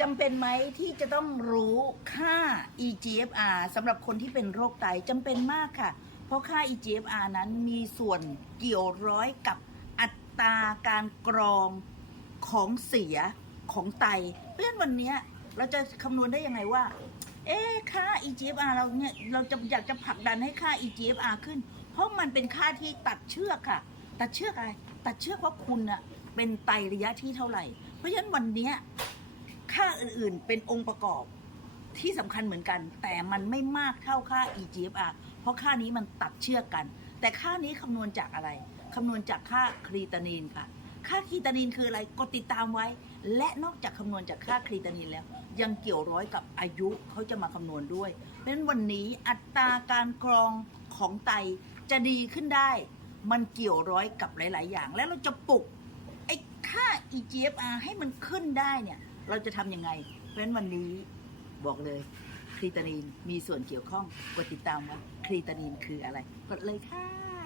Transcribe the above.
จำเป็นไหมที่จะต้องรู้ค่า EGFR สำหรับคนที่เป็นโรคไตจำเป็นมากค่ะ เพราะค่า EGFR นั้นมีส่วนเกี่ยวร้อยกับอัตราการกรองของเสียของไต เพราะฉะนั้นวันนี้เราจะคำนวณได้ยังไงว่า เอ๊ค่า EGFR เราเนี่ยเราจะอยากจะผลักดันให้ค่า EGFR ขึ้น เพราะมันเป็นค่าที่ตัดเชือกค่ะ ตัดเชือกอะไร ตัดเชือกว่าคุณอะเป็นไตระยะที่เท่าไหร่ เพราะฉะนั้นวันนี้ อื่นๆ เป็นองค์ประกอบที่สำคัญเหมือนกัน แต่มันไม่มากเท่าค่า EGFR เพราะค่านี้มันตัดเชือกกัน แต่ค่านี้คำนวณจากอะไรคำนวณจากค่าครีตานีนค่ะ ค่าครีตานีนคืออะไรกดติดตามไว้ และนอกจากคำนวณจากค่าครีตานีนแล้ว ยังเกี่ยวร้อยกับอายุเขาจะมาคำนวณด้วยเพราะฉะนั้นวันนี้อัตราการกรองของไตจะดีขึ้นได้ มันเกี่ยวร้อยกับหลาย ๆ อย่าง แล้วเราจะปลุกไอ้ค่า EGFR ให้มันขึ้นได้เนี่ย เราจะทำยังไง เพราะฉะนั้นวันนี้บอกเลยครีตานีนมีส่วนเกี่ยวข้องกดติดตามว่าครีตานีนคืออะไร กดเลยค่ะ